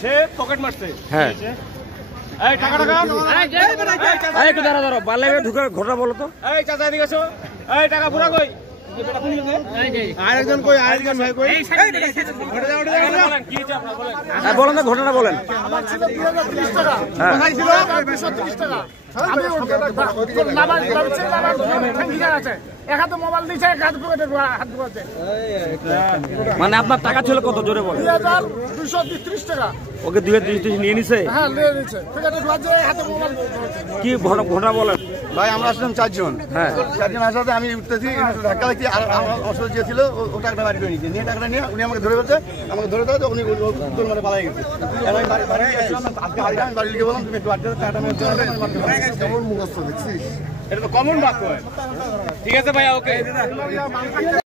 সে pocket মারছে। হ্যাঁ এই টাকা টাকা এই একটু দাঁড়া দাঁড়া বাল্যে ঢুকে ঘটনা বলো তো। এই চাচা এদিকে এসো। এই টাকা পুরা কই? আরেকজন কই? আরেকজন ভাই কই? বলেন না ঘটনা বলেন। আমার ছিল 2030 টাকা। কোথায় ছিল? 230 টাকা। আমি মানে আপনার টাকা ছিল কত জোরে বলেন? 2230 টাকা। ওকে 230 নিয়ে নিছে? হ্যাঁ নিয়ে নিছে। কি ঘটনা বলেন? ভাই আমরা আসলাম 4 জন। হ্যাঁ 4 জন আসাতে আমি উঠতেছি, ধাক্কা লাগছি, আর আমার অসুস্থ যে ছিল ও টাকাটা বাড়ি করে নিয়েছে। নিয়ে টাকাটা নিয়ে উনি আমাকে ধরে ফেলছে, আমাকে ধরে দেওয়া উনি উত্তর মানে পালাই গেছে। আমি বাড়ি আসলাম, আজকে আমি বাড়ি লিখে বললাম তুমি একটু আটকে টাকাটা আমি কেমন মুখস্থ দেখছিস? এটা তো কমন বাক্য। ঠিক আছে ভাইয়া, ওকে।